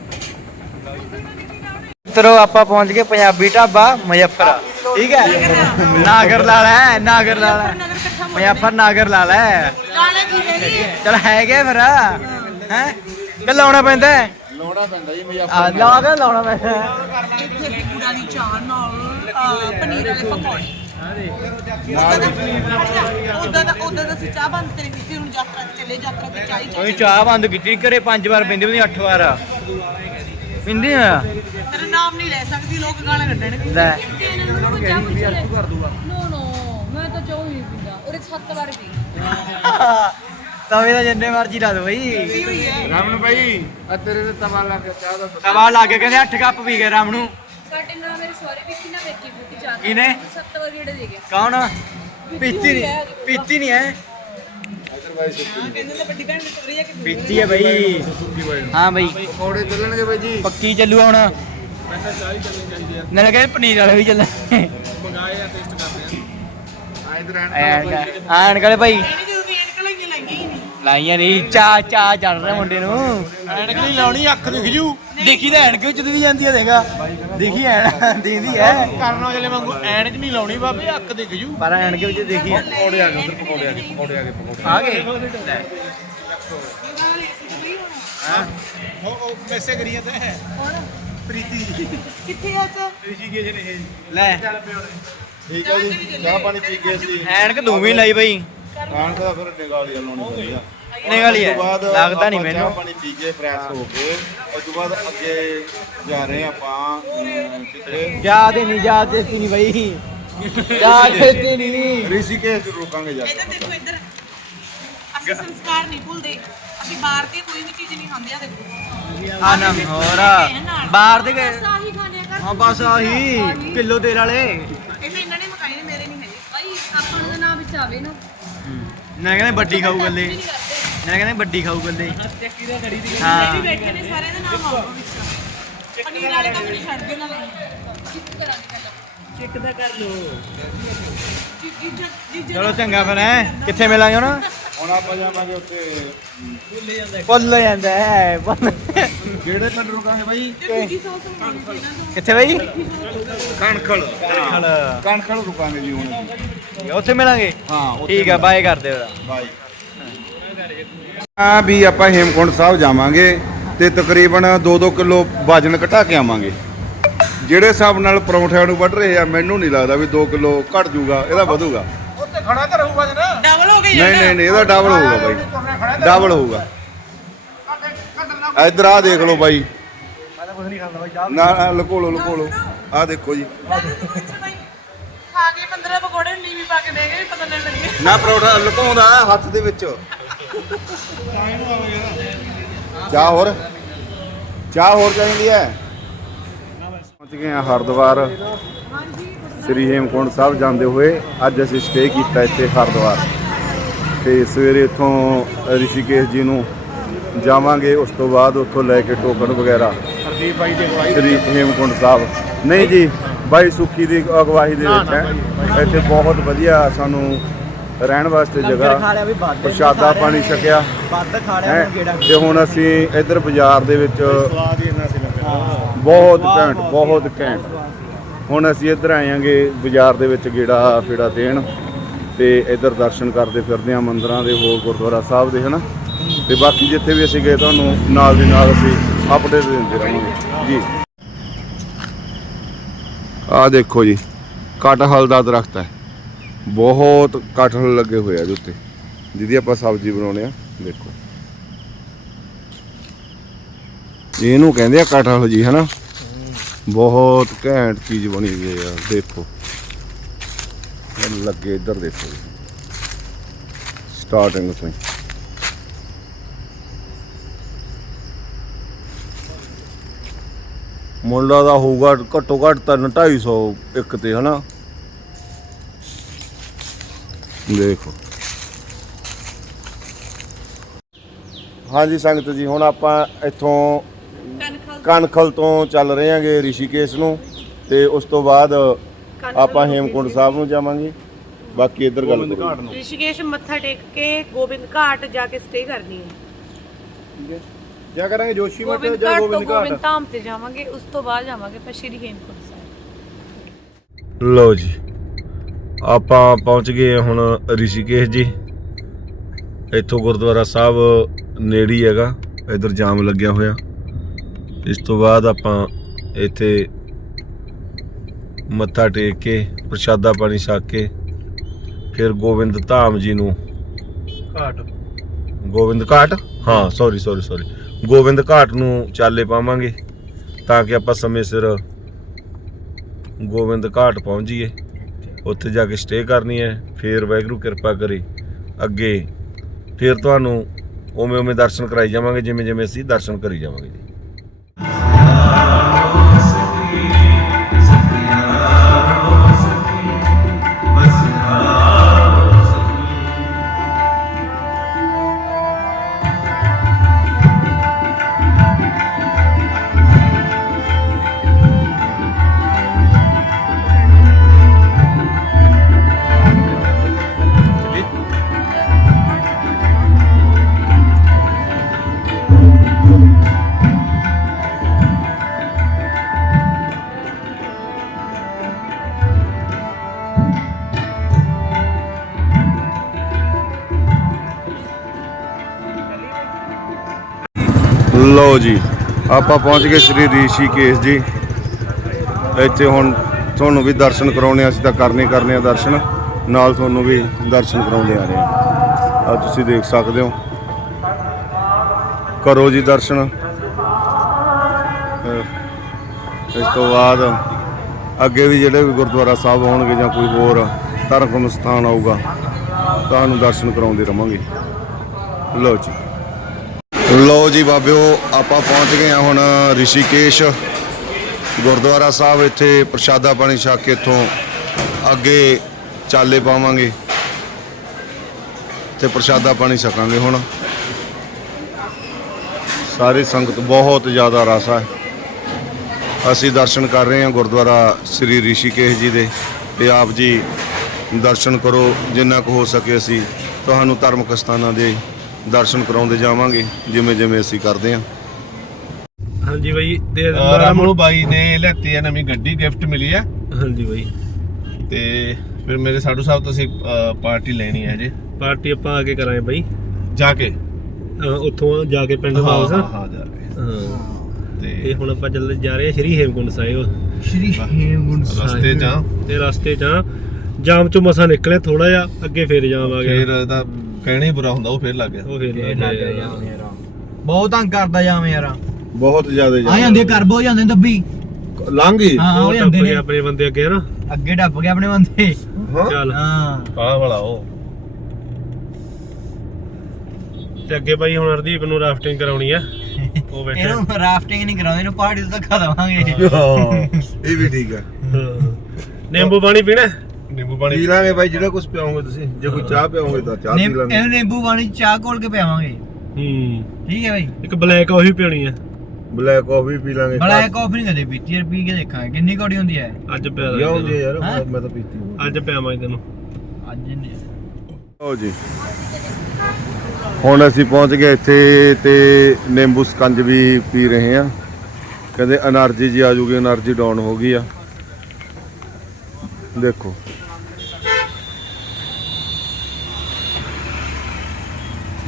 ਮਿੱਤਰੋ ਆਪਾਂ ਪਹੁੰਚ ਗਏ ਪੰਜਾਬੀ ਢਾਬਾ ਮੁਜ਼ੱਫਰ। ਠੀਕ ਹੈ? ਨਾਗਰ ਲਾਲ ਹੈ ਨਾਗਰ ਲਾਲ ਹੈ। ਨਗਰ ਮੁਜ਼ੱਫਰ ਲਾਲ ਹੈ। ਲਾਣੇ ਕੀ ਹੈਗੀ ਚਲ ਹੈਗੇ ਫਿਰ ਹੈ? ਕਿ ਲਾਉਣਾ ਪੈਂਦਾ ਹੈ। ਲਾਉਣਾ ਪੈਂਦਾ ਜੀ ਆ ਲਾ ਕੇ ਲਾਉਣਾ ਪੈਂਦਾ ਹੈ। ਇੱਥੇ ਪੂਰਾ ਦੀ ਚਾਹ ਨਾਲ ਅਹ, ਪਨੀਰ ਵਾਲੇ ਪਕੌੜੇ ਉਦਾਂ ਦਾ ਉਦਾਂ ਦਾ ਅਸੀਂ ਚਾਹ ਬੰਦ ਕਰੀ ਸੀ ਹੁਣ ਯਾਤਰਾ ਤੇ ਚੱਲੇ ਯਾਤਰਾ ਤੇ ਚਾਹ ਹੀ ਚਾਹ ਕੋਈ ਚਾਹ ਬੰਦ ਕੀਤੀ ਘਰੇ ਪੰਜ ਵਾਰ ਪਿੰਦੀ ਅੱਠ ਵਾਰ ਆ। ਪਿੰਦੀ ਆ? ਤੇਰਾ ਨਾਮ ਨਹੀਂ ਲੈ ਸਕਦੀ ਲੋਕ ਗਾਲਾਂ ਕੱਢਣਗੇ। ਲੈ। ਨੋ ਨੋ ਮੈਂ ਤਾਂ ਚਾਹ ਹੀ ਨਹੀਂ ਪੀਂਦਾ ਉਹਦੇ ਸੱਤ ਵਾਰ ਪੀ। ਤਵੇ ਦਾ ਜਿੰਨੇ ਮਰਜ਼ੀ ਲਾ ਦੋ ਬਈ। ਰਾਮਨ ਭਾਈ ਆ ਤੇਰੇ ਤੇ ਤਵਾ ਲਾ ਕੇ ਚਾਹ ਦਾ ਤਵਾ ਲਾ ਕੇ ਕਹਿੰਦੇ 8 ਕੱਪ ਪੀ ਗਏ ਰਾਮ ਨੂੰ ਸਾਡੇ ਨਾਲ ਮੇਰੇ ਸਹੁਰੇ ਵੀ ਕਿੰਨਾ ਵੇਖੀ ਬੂਟੀ ਚਾਹ ਕਿਹਨੇ? ਸੱਤ ਵਾਰ ਜਿਹੜੇ ਦੇ ਗਿਆ ਕੌਣ? ਪੀਤੀ ਨਹੀਂ ਪੀਤੀ ਨਹੀਂ ਹੈ। ਪੀਤੀ ਹੈ ਬਈ। ਹਾਂ ਬਈ। ਪਕੌੜੇ ਚੱਲਣਗੇ ਬਾਈ ਜੀ। ਪੱਕੀ ਚੱਲੂ ਹੁਣ। ਨਾਲੇ ਕਹਿੰਦੇ ਪਨੀਰ ਵਾਲੇ ਵੀ ਚੱਲਣ ਆ ਇਧਰ ਐਨ ਆਣ ਕਲੇ ਭਾਈ ਲਾਈਆਂ ਨਹੀਂ। ਲਾਈਆਂ ਨਹੀਂ। ਚਾ ਚਾ ਚੜ ਰਿਹਾ ਮੁੰਡੇ ਨੂੰ। ਐਨਕ ਨਹੀਂ ਲਾਉਣੀ ਅੱਖ ਦਿਖ ਜੂ। ਦੇਖੀ ਤਾਂ ਐਨਕ ਵਿੱਚ ਦੀ ਜਾਂਦੀ ਹੈ ਦੇਖਾ ਦੇਖੀ ਐਨ ਦੀਦੀ ਹੈ ਕਰਨਾ ਜਲੇ ਵਾਂਗੂ ਐਨਕ ਨਹੀਂ ਲਾਉਣੀ ਬਾਬੇ ਅੱਖ ਦਿਖ ਜੂ। ਪਰ ਐਨਕ ਵਿੱਚ ਦੇਖੀ ਹੈ ਪਕੌੜੇ ਆ ਗਏ ਉਧਰ ਪਕੌੜੇ ਆ ਗਏ ਪਕੌੜੇ ਆ ਗਏ ਪਕੌੜੇ ਆ ਗਏ। ਲੈ। ਉਹ ਉਹ ਮੈਸੇ ਕਰੀਏ ਤੇ ਪ੍ਰੀਤੀ। ਕਿੱਥੇ ਆ ਚ ਰਿਸ਼ੀਕੇਸ਼ ਨੇ ਇਹ ਲੈ। ਠੀਕ ਹੈ ਜੀ। ਚਾਹ ਪਾਣੀ ਪੀ ਕੇ ਅਸੀਂ ਐਨਕ ਤੂੰ ਵੀ ਲਾਈ ਬਈ। ਆਣ ਦਾ ਫਿਰ ਨਿਗਾਲੀ ਲਾਉਣੀ ਪੈਂਦੀ ਆ। ਨਿਗਾਲੀ ਹੈ? ਉਸ ਤੋਂ ਬਾਅਦ ਲੱਗਦਾ ਨਹੀਂ ਮੈਨੂੰ। ਪਾਣੀ ਪੀ ਕੇ ਫਰੈਸ਼ ਹੋ ਕੇ ਉਸ ਤੋਂ ਬਾਅਦ ਅੱਗੇ ਜਾ ਰਹੇ ਹਾਂ ਆਪਾਂ ਅਮ, ਕਿੱਥੇ ਯਾਦ ਹੀ ਨਹੀਂ ਯਾਦ ਦੇਤੀ ਨਹੀਂ ਬਈ। ਯਾਦ ਦੇਤੀ ਨਹੀਂ। ਰਿਸ਼ੀਕੇਸ਼ ਰੁਕਾਂਗੇ ਜਾ ਕੇ। ਇੱਧਰ ਦੇਖੋ ਇੱਧਰ। ਅਸੀਂ ਸੰਸਕਾਰ ਨਹੀਂ ਭੁੱਲਦੇ। ਅਸੀਂ ਬਾਹਰ ਤੇ ਕੋਈ ਵੀ ਚੀਜ਼ ਨਹੀਂ ਖਾਂਦੇ ਆ ਦੇਖੋ। ਆ ਨਾ ਹੋਰ। ਬਾਹਰ ਦੇ ਗਏ। ਆਹੀ ਖਾਣੇ ਕਰ ਹਾਂ ਬਸ ਆਹੀ। ਕਿਲੋ ਤੇਲ ਵਾਲੇ। ਇਹ ਤਾਂ ਇਹਨਾਂ ਨੇ ਮਕਾਏ ਨੇ ਮੇਰੇ ਨਹੀਂ ਹੈਗੇ। ਭਾਈ ਆਪਾਂ ਨੂੰ ਤਾਂ ਨਾਮ ਵਿੱਚ ਆਵੇ ਨਾ। ਨਾ ਕਹਿੰਦੇ ਵੱਡੀ ਖਾਊ ਗੱਲੇ। ਨਹੀਂ ਨਾ ਕਹਿੰਦੇ ਵੱਡੀ ਖਾਊ ਗੱਲੇ। ਚੱਕੀ ਵੀ ਬੈਠੇ ਨੇ ਸਾਰਿਆਂ ਦੇ ਨਾਮ ਆਉਗਾ ਵਿੱਚ ਪਨੀਰ ਵਾਲੇ ਕੰਮ ਨਹੀਂ ਛੱਡਦੇ ਨਾ ਚਿੱਕ ਕਰਾਂਗੇ ਪਹਿਲਾਂ ਚੈੱਕ ਤਾਂ ਕਰ ਲੋ ਚਲੋ ਚੰਗਾ ਫਿਰ, ਹੈ? ਕਿੱਥੇ ਮਿਲਾਂਗੇ ਹੁਣ? ਹੁਣ ਆਪਾਂ ਜਾਵਾਂਗੇ ਉੱਥੇ ਭੁੱਲ ਜਾਂਦਾ। ਹੈ ਭੁੱਲ- ਕਿਹੜੇ ਪਿੰਡ ਰੁਕਾਂਗੇ ਬਾਈ? ਕਿੱਥੇ ਬਈ? ਕਣਖਲ। ਕਣਖਲ। ਰੁਕਾਂਗੇ ਜੀ ਹੁਣ। ਅਸੀਂ। ਉੱਥੇ ਮਿਲਾਂਗੇ? ਹਾਂ ਉੱਥੇ ਠੀਕ ਆ ਬਾਏ ਕਰਦੇ ਉਹਦਾ। ਬਾਈ ਹਾਂ ਵੀ ਆਪਾਂ ਹੇਮਕੁੰਟ ਸਾਹਿਬ ਜਾਵਾਂਗੇ ਤੇ ਤਕਰੀਬਨ 2-2 ਕਿਲੋ ਵਜਨ ਘਟਾ ਕੇ ਆਵਾਂਗੇ। ਜਿਹੜੇ ਹਿਸਾਬ ਨਾਲ ਪਰੌਂਠਿਆਂ ਨੂੰ ਵੱਢ ਰਹੇ ਆ ਮੈਨੂੰ ਨਹੀਂ ਲੱਗਦਾ ਵੀ 2 ਕਿਲੋ ਘਟ ਜਾਊਗਾ ਇਹਦਾ ਵਧੂਗਾ। ਖੜਾ ਤਾਂ ਰਹੂਗਾ ਜਨਾ। ਡਬਲ ਹੋ ਗਈ ਨਹੀਂ ਨਹੀਂ ਨਹੀਂ ਇਹਦਾ ਡਬਲ ਹੋਊਗਾ ਬਾਈ। ਡਬਲ ਹੋਊਗਾ। ਇੱਧਰ ਆ ਦੇਖ ਲਓ ਬਾਈ। ਨਾ ਨਾ, ਲੁਕੋ ਲਓ ਲੁਕੋ ਲਓ। ਆ ਦੇਖੋ ਜੀ। ਖਾ ਕੇ 15 ਪਕੌੜੇ ਨੀਵੀਂ ਪਾ ਕੇ ਦੇ ਗਏ ਪਤਾ ਨਹੀਂ ਲੱਗੇ ਨਾ ਪਰੌਠਾ ਲੁਕਾਉਂਦਾ ਹੱਥ ਦੇ ਵਿੱਚ। ਚਾਹ ਹੋਰ? ਚਾਹ ਹੋਰ ਚਾਹੀਦੀ ਹੈ? ਪਹੁੰਚ ਗਏ ਆ ਹਰਿਦੁਆਰ। ਸ੍ਰੀ ਹੇਮਕੁੰਟ ਸਾਹਿਬ ਜਾਂਦੇ ਹੋਏ ਅੱਜ ਅਸੀਂ ਸਟੇ ਕੀਤਾ ਇੱਥੇ ਹਰਿਦੁਆਰ। ਤੇ ਸਵੇਰੇ ਇੱਥੋਂ ਰਿਸ਼ੀਕੇਸ਼ ਜੀ ਨੂੰ ਜਾਵਾਂਗੇ ਉਸ ਤੋਂ ਬਾਅਦ ਉੱਥੋਂ ਲੈ ਕੇ ਟੋਕਨ ਵਗੈਰਾ। ਹਰਦੀਪ ਬਾਈ ਦੇ ਅਗਵਾਈ ਸ੍ਰੀ ਹੇਮਕੁੰਟ ਸਾਹਿਬ। ਨਹੀਂ ਜੀ ਬਾਈ ਸੁੱਖੀ ਦੀ ਅਗਵਾਈ ਦੇ ਵਿੱਚ ਹੈ। ਇੱਥੇ ਬਹੁਤ ਵਧੀਆ ਸਾਨੂੰ ਰਹਿਣ ਵਾਸਤੇ ਜਗ੍ਹਾ ਪ੍ਰਸ਼ਾਦਾ ਪਾਣੀ ਛਕਿਆ। ਵੱਧ ਖਾ ਲਿਆ ਤੇ ਹੁਣ ਅਸੀਂ ਇੱਧਰ ਬਾਜ਼ਾਰ ਦੇ ਵਿੱਚ ਬਹੁਤ ਘੈਂਟ ਬਹੁਤ ਘੈਂਟ। ਹੁਣ ਅਸੀਂ ਇੱਧਰ ਆਏਾਂਗੇ ਬਾਜ਼ਾਰ ਦੇ ਵਿੱਚ ਗੇੜਾ ਫੇੜਾ ਦੇਣ ਤੇ ਇੱਧਰ ਦਰਸ਼ਨ ਕਰਦੇ ਫਿਰਦੇ ਆ ਮੰਦਿਰਾਂ ਦੇ ਹੋਰ ਗੁਰਦੁਆਰਾ ਸਾਹਿਬ ਦੇ, ਹਨਾ? ਤੇ ਬਾਕੀ ਜਿੱਥੇ ਵੀ ਅਸੀਂ ਗਏ ਤੁਹਾਨੂੰ ਨਾਲ ਦੀ ਨਾਲ ਅਸੀਂ ਅਪਡੇਟ ਦਿੰਦੇ ਰਹਾਂਗੇ। ਜੀ। ਆਹ ਦੇਖੋ ਜੀ, ਕਟਹਲ ਦਾ ਦਰਖਤ ਹੈ। ਬਹੁਤ ਕਟਹਲ ਲੱਗੇ ਹੋਏ ਆ ਇਹਦੇ ਉੱਤੇ। ਜਿਹਦੀ ਆਪਾਂ ਸਬਜ਼ੀ ਬਣਾਉਣੇ ਆ, ਦੇਖੋ। ਇਹਨੂੰ ਕਹਿੰਦੇ ਆ ਕਟਹਲ ਜੀ, ਹਨਾ? ਬਹੁਤ ਘੈਂਟ ਚੀਜ਼ ਬਣੀ ਹੋਈ ਹੈ ਯਾਰ ਦੇਖੋ ਲੱਗੇ ਇੱਧਰ ਦੇਖੋ। ਸਟਾਰਟਿੰਗ ਤੋਂ ਹੀ। ਦਾ ਹੋਊਗਾ ਘੱਟੋ ਘੱਟ ਤਾਂ 250 ਇੱਕ ਤੇ, ਹਨਾ? ਦੇਖੋ। ਹਾਂਜੀ, ਸੰਗਤ ਜੀ, ਹੁਣ ਆਪਾਂ ਇੱਥੋਂ ਕਨਖਲ ਤੋਂ ਚੱਲ ਰਹੇ ਹਾਂਗੇ ਰਿਸ਼ੀਕੇਸ਼ ਨੂੰ ਤੇ ਉਸ ਤੋਂ ਬਾਅਦ ਆਪਾਂ ਹੇਮਕੁੰਡ ਸਾਹਿਬ ਨੂੰ ਜਾਵਾਂਗੇ। ਬਾਕੀ ਇੱਧਰ ਗੱਲ ਕਰੋ ਰਿਸ਼ੀਕੇਸ਼ ਮੱਥਾ ਟੇਕ ਕੇ ਗੋਬਿੰਦ ਘਾਟ ਜਾ ਕੇ ਸਟੇ ਕਰਨੀ ਹੈ। ਜਾ ਕਰਾਂਗੇ ਜੋਸ਼ੀ ਮਠ ਗੋਬਿੰਦ ਜਾਂ ਘਾਟ ਤੋਂ ਗੋਬਿੰਦ ਗੋਬਿੰਦ ਘਾਟ? ਧਾਮ ਤੇ ਜਾਵਾਂਗੇ ਉਸ ਤੋਂ ਬਾਅਦ ਜਾਵਾਂਗੇ ਆਪਾਂ ਸ਼੍ਰੀ ਹੇਮਕੁੰਟ ਸਾਹਿਬ। ਲਓ ਜੀ ਆਪਾਂ ਪਹੁੰਚ ਗਏ ਹਾਂ ਹੁਣ ਰਿਸ਼ੀਕੇਸ਼ ਜੀ। ਇੱਥੋਂ ਗੁਰਦੁਆਰਾ ਸਾਹਿਬ ਨੇੜੇ ਹੀ ਹੈਗਾ ਇਧਰ ਜਾਮ ਲੱਗਿਆ ਹੋਇਆ। ਇਸ ਤੋਂ ਬਾਅਦ ਆਪਾਂ ਇੱਥੇ ਮੱਥਾ ਟੇਕ ਕੇ ਪ੍ਰਸ਼ਾਦਾ ਪਾਣੀ ਛਕ ਕੇ ਫਿਰ ਗੋਬਿੰਦ ਧਾਮ ਜੀ ਨੂੰ ਘਾਟ। ਗੋਬਿੰਦ ਘਾਟ? ਹਾਂ sorry sorry sorry Gobind Ghat ਨੂੰ ਚਾਲੇ ਪਾਵਾਂਗੇ ਤਾਂ ਕਿ ਆਪਾਂ ਸਮੇਂ ਸਿਰ ਗੋਬਿੰਦ ਘਾਟ ਪਹੁੰਚ ਜਾਈਏ। ਉੱਥੇ ਜਾ ਕੇ ਸਟੇ ਕਰਨੀ ਹੈ ਫਿਰ ਵਾਹਿਗੁਰੂ ਕਿਰਪਾ ਕਰੇ। ਅੱਗੇ ਫਿਰ ਤੁਹਾਨੂੰ ਉਵੇਂ ਉਵੇਂ ਦਰਸ਼ਨ ਕਰਾਈ ਜਾਵਾਂਗੇ ਜਿਵੇਂ ਜਿਵੇਂ ਅਸੀਂ ਦਰਸ਼ਨ ਕਰੀ ਜਾਵਾਂਗੇ ਜੀ। ਲਓ ਜੀ ਆਪਾਂ ਪਹੁੰਚ ਗਏ ਸ੍ਰੀ ਰਿਸ਼ੀਕੇਸ਼ ਜੀ। ਇੱਥੇ ਹੁਣ ਤੁਹਾਨੂੰ ਵੀ ਦਰਸ਼ਨ ਕਰਾਉਣੇ ਆ, ਅਸੀਂ ਤਾਂ ਕਰਨੇ ਕਰਨੇ ਆ ਦਰਸ਼ਨ। ਨਾਲ ਤੁਹਾਨੂੰ ਵੀ ਦਰਸ਼ਨ ਕਰਾਉਂਦੇ ਆ ਰਹੇ ਆ। ਤੁਸੀਂ ਦੇਖ ਸਕਦੇ ਹੋ। ਕਰੋ ਜੀ ਦਰਸ਼ਨ। ਇਸ ਤੋਂ ਬਾਅਦ ਅੱਗੇ ਵੀ ਜਿਹੜੇ ਵੀ ਗੁਰਦੁਆਰਾ ਸਾਹਿਬ ਹੋਣਗੇ ਜਾਂ ਕੋਈ ਹੋਰ ਧਰਮ ਸਥਾਨ ਆਊਗਾ ਤੁਹਾਨੂੰ ਦਰਸ਼ਨ ਕਰਾਉਂਦੇ ਰਵਾਂਗੇ। ਲਓ ਜੀ। ਲੋ ਜੀ ਬਾਬਿਓ, ਆਪਾਂ ਪਹੁੰਚ ਗਏ ਹਾਂ ਹੁਣ ਰਿਸ਼ੀਕੇਸ਼ ਗੁਰਦੁਆਰਾ ਸਾਹਿਬ, ਇੱਥੇ ਪ੍ਰਸ਼ਾਦਾ ਪਾਣੀ ਛਕ ਕੇ ਇੱਥੋਂ ਅੱਗੇ ਚਾਲੇ ਪਾਵਾਂਗੇ ਤੇ ਪ੍ਰਸ਼ਾਦਾ ਪਾਣੀ ਛਕਾਂਗੇ ਹੁਣ। ਸਾਰੀ ਸੰਗਤ ਬਹੁਤ ਜ਼ਿਆਦਾ ਰਸ ਹੈ ਅਸੀਂ ਦਰਸ਼ਨ ਕਰ ਰਹੇ ਹਾਂ ਗੁਰਦੁਆਰਾ ਸ੍ਰੀ ਰਿਸ਼ੀਕੇਸ਼ ਜੀ ਦੇ। ਤੇ ਆਪ ਜੀ ਦਰਸ਼ਨ ਕਰੋ, ਜਿੰਨਾ ਕੁ ਹੋ ਸਕੇ ਅਸੀਂ। ਤੁਹਾਨੂੰ ਧਾਰਮਿਕ ਸਥਾਨਾਂ ਦੇ ਦਰਸ਼ਨ ਕਰਾਉਂਦੇ ਜਾਵਾਂਗੇ ਜਿਵੇਂ ਜਿਵੇਂ ਅਸੀਂ ਕਰਦੇ ਹਾਂ। ਹਾਂਜੀ ਬਾਈ ਦੇ ਰਾਮ ਨੂੰ ਬਾਈ ਨੇ ਲੈਤੀ ਹੈ ਨਵੀਂ ਗੱਡੀ ਗਿਫਟ ਮਿਲੀ ਹੈ। ਹਾਂਜੀ ਬਾਈ। ਤੇ ਫਿਰ ਮੇਰੇ ਸਾਡੂ ਸਾਹਿਬ ਤੋਂ ਅਸੀਂ ਪਾਰਟੀ ਲੈਣੀ ਹੈ ਜੀ। ਪਾਰਟੀ ਆਪਾਂ ਆ ਕੇ ਕਰਾਂਗੇ ਬਾਈ। ਜਾ ਕੇ? ਉੱਥੋਂ ਜਾ ਕੇ ਪਿੰਡ ਵਾਪਸ। ਹਾਂ ਹਾਂ ਜਾ ਕੇ। ਹਾਂ। ਤੇ ਤੇ ਹੁਣ ਆਪਾਂ ਚੱਲ ਜਾ ਰਹੇ ਹਾਂ ਸ਼੍ਰੀ ਹੇਮਕੁੰਟ ਸਾਹਿਬ। ਸ਼੍ਰੀ ਹੇਮਕੁੰਟ ਰਸਤੇ ਚ ਆ, ਤੇ ਰਸਤੇ 'ਚ ਆ, ਜਾਮ ਚੋਂ ਮਸਾ ਨਿਕਲੇ ਥੋੜਾ ਜਿਹਾ ਅੱਗੇ ਫੇਰ ਜਾਮ ਆ ਗਿਆ। ਫਿਰ ਇਹਦਾ ਕਹਿਣਾ ਹੀ ਬੁਰਾ ਹੁੰਦਾ ਉਹ ਫਿਰ ਲੱਗ ਗਿਆ। ਉਹ ਫੇਰ ਲੱਗ ਗਿਆ। ਬਹੁਤ ਤੰਗ ਕਰਦਾ ਜਾਮ ਯਾਰ। ਬਹੁਤ ਜ਼ਿਆਦਾ ਆ ਜਾਂਦੇ ਕਰਬੋ ਜਾਂਦੇ ਦੱਬੀ। ਲੰਘ ਗਈ? ਹਾਂ ਹੋ ਜਾਂਦੇ ਨੇ। ਆਪਣੇ ਬੰਦੇ ਅੱਗੇ ਨਾ। ਅੱਗੇ ਡੱਪ ਗਏ ਆਪਣੇ ਬੰਦੇ। ਚੱਲ। ਹਾਂ। ਆਹ ਵਾਲਾ ਉਹ। ਤੇ ਅੱਗੇ ਬਾਈ ਹੁਣ ਹਰਦੀਪ ਨੂੰ ਰਾਫਟਿੰਗ ਕਰਾਉਣੀ ਆ। ਉਹ ਬੈਠਾ। ਇਹਨੂੰ ਰਾਫਟਿੰਗ ਨਹੀਂ ਕਰਾਉਂਦੇ ਇਹਨੂੰ ਪਹਾੜੀ ਤੋਂ ਧੱਕਾ ਦਵਾਂਗੇ। ਇਹ ਵੀ ਠੀਕ ਹੈ ਹਾਂ। ਨਿੰਬੂ ਪਾਣੀ ਪੀਣਾ? ਨਿੰਬੂ ਪੀ ਪਾਣੀ ਲਾਂਗੇ ਬਾਈ ਜਿਹੜਾ ਕੁਝ ਪਿਆਓਗੇ ਤੁਸੀਂ। ਜੇ ਕੋਈ ਚਾਹ ਪਿਆਓਗੇ ਤਾਂ ਚਾਹ ਪੀ ਲਾਂਗੇ। ਇਹਨੂੰ ਨਿੰਬੂ ਪਾਣੀ ਚਾਹ ਘੋਲ ਕੇ ਪਿਆਵਾਂਗੇ। ਹੂੰ। ਠੀਕ ਹੈ ਬਾਈ? ਇੱਕ ਬਲੈਕ ਉਹੀ ਪੀਣੀ ਆ ਬਲੈਕ ਕਾਫੀ ਪੀ ਲਾਂਗੇ। ਬਲੈਕ ਕਾਫੀ ਨਹੀਂ ਕਦੇ ਪੀਤੀ ਯਾਰ ਪੀ ਕੇ ਦੇਖਾਂਗੇ। ਕਿੰਨੀ ਕੌੜੀ ਹੁੰਦੀ ਹੈ? ਅੱਜ ਪਿਆ ਯਾ ਯਾਰ ਮੈਂ ਤਾਂ ਪੀਤੀ ਹੋਈ। ਅੱਜ ਪਿਆਵਾਂਗੇ ਤੈਨੂੰ ਅੱਜ ਨਹੀਂ। ਲਓ ਜੀ। ਹੁਣ ਅਸੀਂ ਪਹੁੰਚ ਗਏ ਇੱਥੇ ਤੇ ਨਿੰਬੂ ਸਕੰਜ ਵੀ ਪੀ ਰਹੇ ਆ ਕਹਿੰਦੇ એનર્ਜੀ ਜੀ ਆ ਜੂਗੀ એનર્ਜੀ ਡਾਊਨ ਹੋ ਗਈ ਆ। ਦੇਖੋ।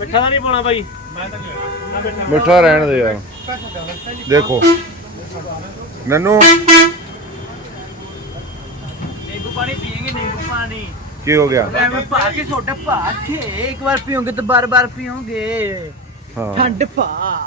ਮਿੱਠਾ ਨਹੀਂ ਪਾਉਣਾ ਬਾਈ। ਮਿੱਠਾ ਰਹਿਣ ਦੇ ਯਾਰ। ਦੇਖੋ। ਨਨੂ। ਨਿੰਬੂ ਪਾਣੀ ਪੀਏਗੇ ਨਿੰਬੂ ਪਾਣੀ। ਕੀ ਹੋ ਗਿਆ? ਐਵੇਂ ਪਾ ਕੇ ਸੋਡਾ ਪਾ ਕੇ ਇੱਕ ਵਾਰ ਪੀਓਗੇ ਤਾਂ ਬਾਰ-ਬਾਰ ਪੀਓਗੇ। ਹਾਂ। ਠੰਡ ਪਾ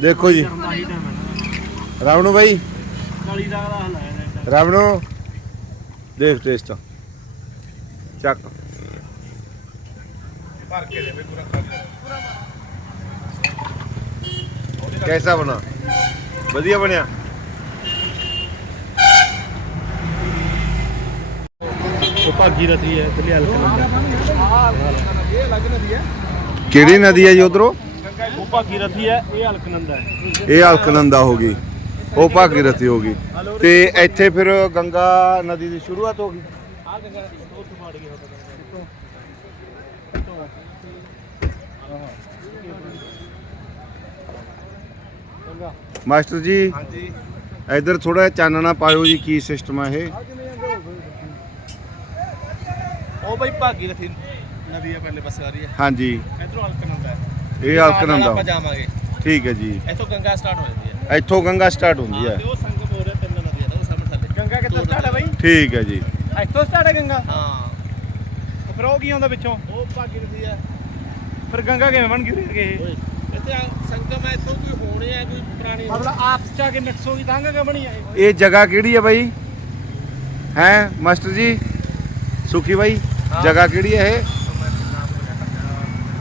ਦੇਖੋ ਜੀ। ਰਾਵਣੂ ਬਾਈ। 40 ਦਾ ਹਲਾਇਆ ਰਾਵਣੂ। ਦੇਖ ਟੇਸਟ ਚੱਕ। ਭਰ ਕੇ ਦੇ ਬਈ ਪੂਰਾ ਪੂਰਾ ਕੈਸਾ ਬਣਾ? ਵਧੀਆ ਬਣਿਆ। ਭਾਗੀ ਰਤੀ ਹੈ ਤੇ ਹਲਕਾ ਕਿਹੜੀ ਨਦੀ ਹੈ ਜੀ ਉਧਰੋਂ? ਉਹ ਭਾਗੀ ਹੈ ਇਹ ਹਲਕਨੰਦਾ ਹੈ। ਇਹ ਅਲਕਨੰਦਾ ਹੋ ਗਈ। ਉਹ ਭਾਗੀਰਥੀ ਹੋ ਗਈ। ਤੇ ਇੱਥੇ ਫਿਰ ਗੰਗਾ ਨਦੀ ਦੀ ਸ਼ੁਰੂਆਤ ਹੋ ਗਈ। ਆ ਗੰਗਾ ਤੋਂ ਫਾੜ ਮਾਸਟਰ ਜੀ ਹਾਂਜੀ। ਇੱਧਰ ਥੋੜਾ ਚਾਨਣਾ ਪਾਇਓ ਜੀ ਕੀ ਸਿਸਟਮ ਹੈ ਇਹ? ਉਹ ਬਈ ਭਾਗੀ ਰਥੀ ਨਦੀ ਹੈ ਪਹਿਲੇ ਪਾਸੇ ਆ ਰਹੀ ਹੈ ਹਾਂਜੀ। ਇਧਰੋਂ ਹਲਕਨੰਦਾ ਹੈ। ਇਹ ਨਾਲ ਅਲਕਨੰਦਾ ਆਪਾਂ ਜਾਵਾਂਗੇ। ਠੀਕ ਹੈ ਜੀ। ਇੱਥੋਂ ਗੰਗਾ ਸਟਾਰਟ ਹੋ ਜਾਂਦੀ ਹੈ। ਇੱਥੋਂ ਗੰਗਾ ਸਟਾਰਟ ਹੁੰਦੀ ਹੈ ਤੇ ਉਹ ਸੰਗਮ ਹੋ ਰਿਹਾ ਤਿੰਨ ਨਦੀਆਂ ਦਾ ਉਹ ਸਾਹਮਣੇ ਥੱਲੇ। ਗੰਗਾ ਕਿੱਥੋਂ ਸਟਾਰਟ ਹੈ ਬਾਈ? ਠੀਕ ਹੈ ਜੀ। ਇੱਥੋਂ ਸਟਾਰਟ ਹੈ ਗੰਗਾ? ਹਾਂ। ਫਿਰ ਉਹ ਕੀ ਆਉਂਦਾ ਪਿੱਛੋਂ? ਉਹ ਭਾਗੀ ਰਥੀ ਹੈ ਫਿਰ ਗੰਗਾ ਕਿਵੇਂ ਬਣ ਗਈ ਫਿਰ ਇਹ? ਓਏ ਇੱਥੇ ਆ ਸੰਗਮ ਹੈ ਇੱਥੋਂ ਕੋਈ ਹੋਣੀ ਹੈ ਕੋਈ ਪੁਰਾਣੀ ਮਤਲਬ ਆਪਸ ਚ ਆ ਕੇ ਮਿਕਸ ਹੋ ਗਈ ਤਾਂ ਗੰਗਾ ਬਣੀ ਆ ਇਹ। ਇਹ ਜਗ੍ਹਾ ਕਿਹੜੀ ਹੈ ਬਾਈ? ਹੈ ਮਾਸਟਰ ਜੀ? ਸੁਖੀ ਬਾਈ? ਜਗ੍ਹਾ ਕਿਹੜੀ ਹੈ ਇਹ?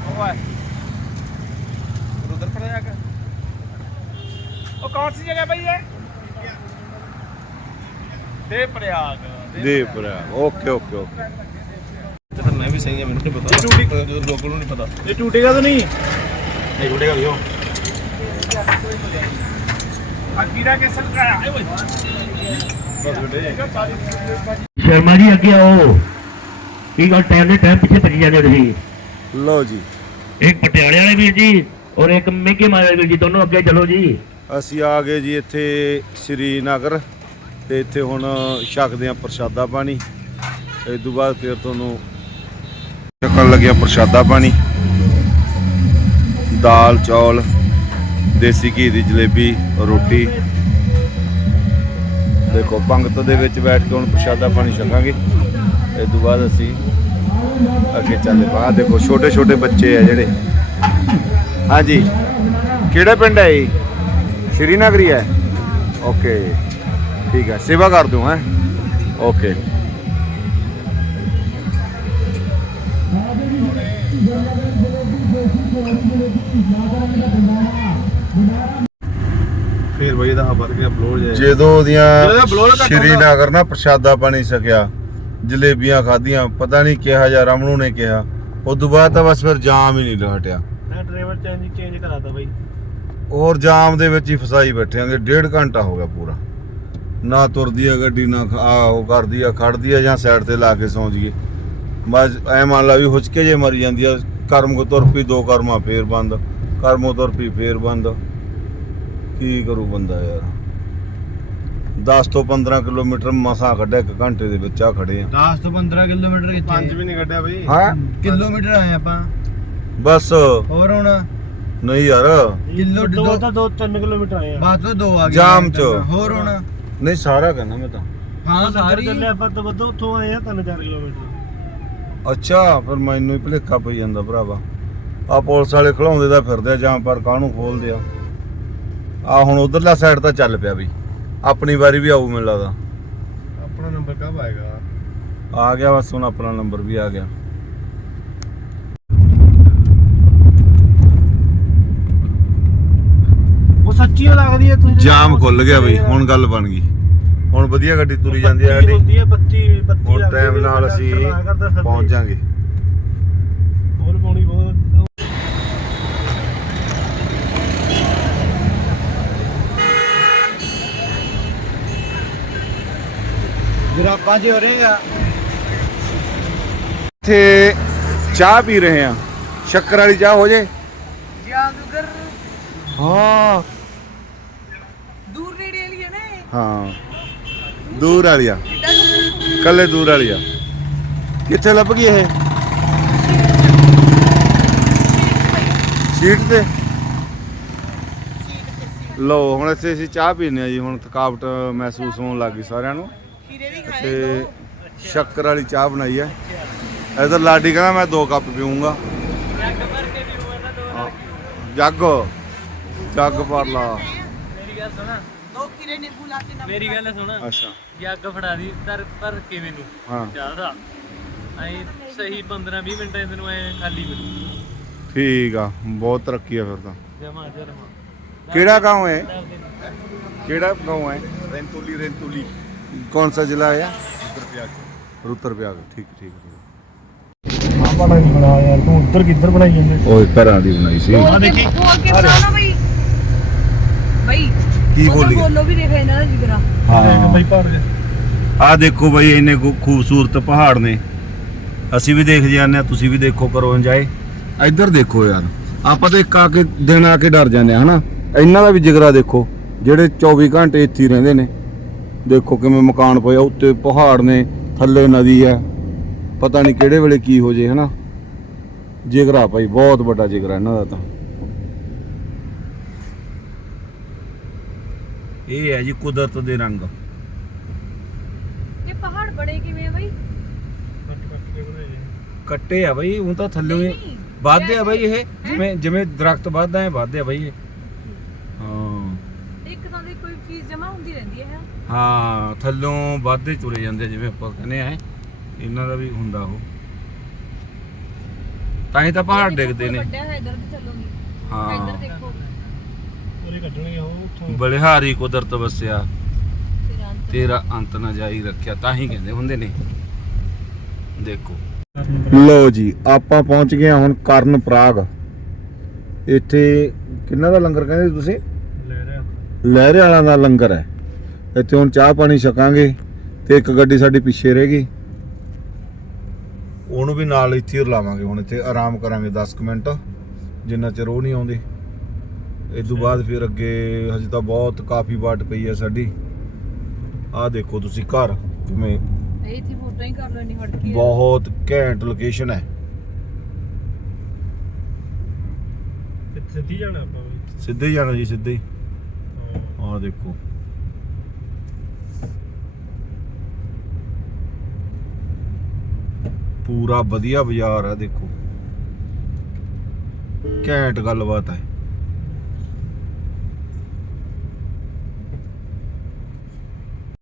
ਉਹ ਹੈ। ਉਧਰ ਪੜਾ ਜਾ ਕੇ? ਉਹ ਕੌਣ ਸੀ ਜਗ੍ਹਾ ਬਾਈ ਇਹ? ਦੇ ਪ੍ਰਯਾਗ ਓਕੇ ਓਕੇ ਓਕੇ। ਤੇ ਮੈਂ ਵੀ ਸਹੀ ਹੈ ਮੈਨੂੰ ਨਹੀਂ ਪਤਾ। ਟੂਟੀ- ਜਦੋਂ ਲੋਕਾਂ ਨੂੰ ਨਹੀਂ ਪਤਾ। ਇਹ ਟੂਟੇਗਾ ਤਾਂ ਨਹੀਂ? ਇਹ ਟੁੱਟੇਗਾ ਵੀ ਉਹ। ਆ ਕੀੜਾ ਕੇ ਸਰ ਕਰਾ ਆਏ ਓਏ। ਬਸ ਬੇਟੇ। ਸ਼ਰਮਾ ਜੀ ਅੱਗੇ ਆਓ। ਕੀ ਗੱਲ ਟਾਈਮ ਦੇ ਟਾਈਮ ਪਿੱਛੇ ਭੱਜੀ ਜਾਂਦੇ ਤੁਸੀਂ? ਲਓ ਜੀ। ਇੱਕ ਪਟਿਆਲੇ ਵਾਲੇ ਵੀਰ ਜੀ ਔਰ ਇੱਕ ਮੇਕੇ ਮਾਰੇ ਵੀਰ ਜੀ ਦੋਨੋਂ ਅੱਗੇ ਚਲੋ ਜੀ। ਅਸੀਂ ਆ ਗਏ ਜੀ ਇੱਥੇ ਸ਼੍ਰੀਨਗਰ ਤੇ ਇੱਥੇ ਹੁਣ ਛਕਦੇ ਆ ਪ੍ਰਸ਼ਾਦਾ ਪਾਣੀ। ਇਸ ਤੋਂ ਬਾਅਦ ਫਿਰ ਤੁਹਾਨੂੰ ਛਕਣ ਲੱਗਿਆ ਪ੍ਰਸ਼ਾਦਾ ਪਾਣੀ। ਦਾਲ ਚੌਲ ਦੇਸੀ ਘੀ ਦੀ ਜਲੇਬੀ ਰੋਟੀ। ਦੇਖੋ ਪੰਗਤ ਦੇ ਵਿੱਚ ਬੈਠ ਕੇ ਹੁਣ ਪ੍ਰਸ਼ਾਦਾ ਪਾਣੀ ਛਕਾਂਗੇ। ਇਸ ਤੋਂ ਬਾਅਦ ਅਸੀਂ ਅੱਗੇ ਚੱਲੇ ਪਾ ਦੇਖੋ ਛੋਟੇ ਛੋਟੇ ਬੱਚੇ ਆ ਜਿਹੜੇ। ਹਾਂਜੀ। ਕਿਹੜਾ ਪਿੰਡ ਹੈ ਇਹ? ਸ਼੍ਰੀਨਗਰੀ ਹੈ? ਓਕੇ। ਠੀਕ ਹੈ। ਸੇਵਾ ਕਰ ਦਿਓ ਹੈ? ਓਕੇ। ਫਿਰ ਬਈ ਇਹਦਾ ਵੱਧ ਗਿਆ ਬਲੋਰ ਜਾਏ ਜਦੋਂ ਘੱਟ ਹੁੰਦਾ- ਸ਼੍ਰੀਨਗਰ ਨਾ ਪ੍ਰਸ਼ਾਦਾ ਪਾਣੀ ਸਕਿਆ। ਜਲੇਬੀਆਂ ਖਾਧੀਆਂ ਪਤਾ ਨਹੀਂ ਕਿਹਾ ਜਾਂ ਰਮਣੂ ਨੇ ਕਿਹਾ। ਉਸ ਤੋਂ ਬਾਅਦ ਤਾਂ ਬਸ ਫਿਰ ਜਾਮ ਹੀ ਨਹੀਂ ਹਟਿਆ। ਮੈਂ ਡਰਾਈਵਰ ਚੇਂਜ ਚੇਂਜ ਕਰਾਤਾ ਬਾਈ। ਔਰ ਜਾਮ ਦੇ ਵਿੱਚ ਹੀ ਫਸਾਈ ਬੈਠੇ ਆਂਗੇ ਡੇਢ ਘੰਟਾ ਹੋ ਗਿਆ ਪੂਰਾ। ਨਾ ਤੁਰਦੀ ਆ ਗੱਡੀ ਨਾ ਖ- ਆ ਉਹ ਕਰਦੀ ਆ ਖੜਦੀ ਆ ਜਾਂ ਸਾਈਡ ਤੇ ਲਾ ਕੇ ਸੌਂ ਜੀਏ ਬਸ ਐ ਮੰਨ ਲਾ ਵੀ ਹੁਚਕੇ ਜੇ ਮਰੀ ਜਾਂਦੀ ਆ ਕਰਮ ਕੋ ਤੁਰ ਪਈ ਦੋ ਕਰਮਾਂ ਫੇਰ ਬੰਦ ਕਰਮੋ ਤੁਰ ਪਈ ਫੇਰ ਬੰਦ। ਕੀ ਕਰੂ ਬੰਦਾ ਯਾਰ? 10 ਤੋਂ 15 ਕਿਲੋਮੀਟਰ ਮਸਾਂ ਕੱਢਿਆ ਇੱਕ ਘੰਟੇ ਦੇ ਵਿੱਚ ਆ ਖੜੇ ਆ। 10 ਤੋਂ 15 ਕਿਲੋਮੀਟਰ ਪੰਜ ਕਿੱਥੇ ਵੀ ਨਹੀਂ ਕੱਢਿਆ ਬਈ। ਹਾਂ। ਕਿਲੋਮੀਟਰ ਆਏ ਆਪਾਂ। ਬਸ। ਹੋਰ ਹੁਣ? ਨਹੀਂ ਯਾਰ। ਕਿਲੋ ਦੋ ਤਾਂ 2-3 ਕਿਲੋਮੀਟਰ ਆਏ ਆ। ਬਾਅਦ ਤੋਂ ਦੋ ਆ ਗਏ। ਜਾਮ ਚ। ਹੋਰ ਹੁਣ? ਨਹੀਂ ਸਾਰਾ ਕਹਿੰਦਾ ਮੈਂ ਤਾਂ। ਹਾਂ ਸਾਰੀ। ਚੱਲੇ ਆਪਾਂ ਤਾਂ ਵੱਧੋ ਉੱਥੋਂ ਆਏ ਆ 3-4 ਕਿਲੋਮੀਟਰ। ਅੱਛਾ ਫਿਰ ਮੈਨੂੰ ਹੀ ਭੁਲੇਖਾ ਪਈ ਜਾਂਦਾ ਭਰਾਵਾ। ਆ ਪੁਲਿਸ ਵਾਲੇ ਖਲਾਉਂਦੇ ਦਾ ਫਿਰਦੇ ਆ ਜਾਂ ਪਰ ਕਾਹਨੂੰ ਖੋਲਦੇ ਆ। ਆ ਹੁਣ ਉਧਰਲਾ ਸਾਈਡ ਤਾਂ ਚੱਲ ਪਿਆ ਆਪਣੀ ਵਾਰੀ ਵੀ ਆਊ ਮੈਨੂੰ ਲੱਗਦਾ। ਆਪਣਾ ਨੰਬਰ ਕਬ ਆਏਗਾ? ਆ ਗਿਆ ਬਸ ਹੁਣ ਆਪਣਾ ਨੰਬਰ ਵੀ ਆ ਗਿਆ। ਉਹ ਸੱਚੀ ਓ ਲੱਗਦੀ ਹੈ ਤੁਸੀਂ ਜਾਮ ਖੁੱਲ ਗਿਆ ਬਈ ਹੁਣ ਗੱਲ ਬਣ ਗਈ। ਹੁਣ ਵਧੀਆ ਗੱਡੀ ਤੁਰੀ ਜਾਂਦੀ ਆ ਸਾਡੀ। ਹੁੰਦੀ ਹੈ ਬੱਤੀ ਬੱਤੀ ਹੁਣ ਟਾਈਮ ਨਾਲ ਅਸੀਂ। ਪਹੁੰਚ ਜਾਾਂਗੇ ਹੋਰ ਪਾਉਣੀ ਬਹੁਤ ਹੋ ਰਹੇਗਾ ਇੱਥੇ ਚਾਹ ਪੀ ਰਹੇ ਆ ਸ਼ੱਕਰ ਵਾਲੀ ਚਾਹ ਹੋ ਜੇ। ਜਾਦੂਗਰ। ਹਾਂ। ਦੂਰ ਨੇੜੇ ਵਾਲੀ ਹੈ ਨਾ ਇਹ। ਹਾਂ। ਦੂਰ ਵਾਲੀ ਆ? ਕੱਲੇ ਦੂਰ ਵਾਲੀ ਆ। ਕਿੱਥੇ ਲੱਭ ਗਈ ਇਹ? ਸੀਟ ਤੇ। ਲੋ ਹੁਣ ਇੱਥੇ ਅਸੀਂ ਚਾਹ ਪੀਨੇ ਆ ਜੀ। ਹੁਣ ਥਕਾਵਟ ਮਹਿਸੂਸ ਹੋਣ ਲੱਗ ਗਈ ਸਾਰਿਆਂ ਨੂੰ। ਤੇ ਸ਼ੱਕਰ ਵਾਲੀ ਚਾਹ ਬਣਾਈ ਹੈ। ਇਧਰ ਲਾਡੀ ਕਹਿੰਦਾ ਮੈਂ ਦੋ ਕੱਪ ਪੀਊਂਗਾ। ਜੱਗ ਜੱਗ ਭਰ ਲਾ। ਮੇਰੀ ਗੱਲ ਸੁਣਾ। ਦੋ ਕਿਰੇ ਨਿੰਬੂ ਲਾ ਕੇ ਨਾ ਮੇਰੀ ਗੱਲ ਸੁਣਾ। ਅੱਛਾ। ਜੱਗ ਫੜਾ ਦੀ ਤਰ ਪਰ ਕਿਵੇਂ ਨੂੰ? ਹਾਂ। ਜ਼ਿਆਦਾ ਐ ਸਹੀ 15 20 ਮਿੰਟ ਇਹਨਾਂ ਨੂੰ ਐ ਖਾਲੀ ਮਿਲੂ ਠੀਕ ਆ ਬਹੁਤ ਤਰੱਕੀ ਆ ਫਿਰ ਤਾਂ। ਜਮਾ ਜਰਮਾ ਕਿਹੜਾ گاؤں ਹੈ ਕਿਹੜਾ گاؤں ਹੈ ਰੈਂਤੂਲੀ ਰੈਂਤੂਲੀ। कौन ਜ਼ਿਲ੍ਹਾ जिला है रुद्रप्रयाग ठीक ठीक ਬਣਾ ਨਹੀਂ ਬਣਾਇਆ ਤੂੰ ਉੱਧਰ ਕਿੱਧਰ ਬਣਾਈ ਜਾਂਦੇ ਉਹ ਘਰਾਂ ਦੀ ਬਣਾਈ ਸੀ। ਬੋਲ ਦੇਖੀ। ਬੋਲ ਕੇ ਬੁਲਾ ਲਓ ਬਈ। ਕੀ ਬੋਲੀ? ਬੋਲੋ ਵੀ ਦੇਖਿਆ ਇਹਨਾਂ ਦਾ ਜਿਗਰਾ। ਹਾਂ। ਬਈ ਭਾਰ ਆ ਦੇਖੋ ਬਈ ਇੰਨੇ ਖੂ- ਖੂਬਸੂਰਤ ਪਹਾੜ ਨੇ। ਅਸੀਂ ਵੀ ਦੇਖ ਜਾਂਦੇ ਆ ਤੁਸੀਂ ਵੀ ਦੇਖੋ ਕਰੋ ਇੰਜਾਏ। ਇੱਧਰ ਦੇਖੋ ਯਾਰ ਆਪਾਂ ਤਾਂ ਇੱਕ ਆ ਕੇ ਦਿਨ ਆ ਕੇ ਡਰ ਜਾਂਦੇ ਆ ਹਨਾ? ਇਹਨਾਂ ਦਾ ਵੀ ਜਿਗਰਾ ਦੇਖੋ ਜਿਹੜੇ 24 ਘੰਟੇ ਇੱਥੇ ਰਹਿੰਦੇ ਨੇ। ਦੇਖੋ ਕਿਵੇਂ ਮਕਾਨ ਪਏ ਆ ਉੱਤੇ ਪਹਾੜ ਨੇ ਥੱਲੇ ਨਦੀ ਹੈ। ਪਤਾ ਨਹੀਂ ਕਿਹੜੇ ਵੇਲੇ ਕੀ ਹੋ ਜੇ ਹਨਾ? ਜਿਗਰਾ ਭਾਈ ਬਹੁਤ ਵੱਡਾ ਜਿਗਰਾ ਇਹਨਾਂ ਦਾ ਤਾਂ। ਇਹ ਹੈ ਜੀ ਕੁਦਰਤ ਦੇ ਰੰਗ। ਇਹ ਪਹਾੜ ਬੜੇ ਕਿਵੇਂ ਆ ਬਈ? ਕੱਟੇ ਆ ਬਈ ਉਹ ਤਾਂ ਥੱਲੇ ਨਹੀਂ, ਵੱਧਦੇ ਆ ਬਈ ਇਹ। ਜਿਵੇਂ ਜਿਵੇਂ ਦਰਖਤ ਵੱਧਦਾ ਹੈ ਵੱਧਦੇ ਆ ਬਈ ਇਹ। ਦੀ ਕੋਈ ਚੀਜ਼ ਜਮਾ ਹੁੰਦੀ ਰਹਿੰਦੀ ਹੈ। ਹਾਂ ਥੱਲੋਂ ਵੱਧਦੇ ਤੁਰੇ ਜਾਂਦੇ ਜਿਵੇਂ ਆਪਾਂ ਕਹਿੰਦੇ ਆ ਇਹਨਾਂ ਦਾ ਵੀ ਹੁੰਦਾ ਉਹ। ਤਾਂ ਹੀ ਤਾਂ ਪਹਾੜ ਡਿੱਗਦੇ ਨੇ। ਵੱਡਿਆ ਹੋਇਆ ਇਧਰ ਤੇ ਚੱਲੋਗੀ। ਇੱਧਰ ਹਾਂ ਦੇਖੋ ਉਹਰੇ ਕੱਢਣਗੇ ਉਹ ਉੱਥੋਂ। ਬਲਿਹਾਰੀ ਕੁਦਰਤ ਵਸਿਆ। ਫਿਰ ਅੰਤ ਤੇਰਾ ਅੰਤ ਨਾ ਜਾਈ ਰੱਖਿਆ। ਤਾਂ ਹੀ ਕਹਿੰਦੇ ਹੁੰਦੇ ਨੇ। ਦੇਖੋ। ਲੋ ਜੀ ਆਪਾਂ ਪਹੁੰਚ ਗਏ ਹਾਂ ਹੁਣ ਕਰਨ ਪ੍ਰਾਗ। ਇੱਥੇ ਕਿੰਨਾ ਦਾ ਲੰਗਰ ਕਹਿੰਦੇ ਤੁਸੀਂ? ਲਹਿਰੇ ਵਾਲਾਂ ਦਾ ਲੰਗਰ ਹੈ। ਇੱਥੇ ਹੁਣ ਚਾਹ ਪਾਣੀ ਛਕਾਂਗੇ ਤੇ ਇੱਕ ਗੱਡੀ ਸਾਡੀ ਪਿੱਛੇ ਰਹਿ ਗਈ। ਉਹਨੂੰ ਵੀ ਨਾਲ ਇੱਥੇ ਹੀ ਰਲਾਵਾਂਗੇ। ਹੁਣ ਇੱਥੇ ਆਰਾਮ ਕਰਾਂਗੇ 10 ਕੁ ਮਿੰਟ। ਜਿੰਨਾ ਚਿਰ ਉਹ ਨਹੀਂ ਆਉਂਦੇ। ਇਸ ਤੋਂ ਬਾਅਦ ਫਿਰ ਅੱਗੇ ਹਜੇ ਤਾਂ ਬਹੁਤ ਕਾਫੀ ਬਾਟ ਪਈ ਹੈ ਸਾਡੀ। ਆਹ ਦੇਖੋ ਤੁਸੀਂ ਘਰ ਕਿਵੇਂ ਇਹ ਇੱਥੇ ਫੋਟੋ ਹੀ ਕਰ ਲਓ ਇੰਨੀ ਫੜ ਕੇ ਬਹੁਤ ਘੈਂਟ ਲੋਕੇਸ਼ਨ ਹੈ। ਤੇ ਸਿੱਧੀ ਜਾਣਾ ਆਪਾਂ ਵੀ। ਸਿੱਧੇ ਹੀ ਜਾਣਾ ਜੀ ਸਿੱਧੇ ਹਾਂ। ਆਹ ਦੇਖੋ। ਪੂਰਾ ਵਧੀਆ ਬਾਜ਼ਾਰ ਆ ਦੇਖੋ। ਘੈਂਟ ਗੱਲਬਾਤ ਹੈ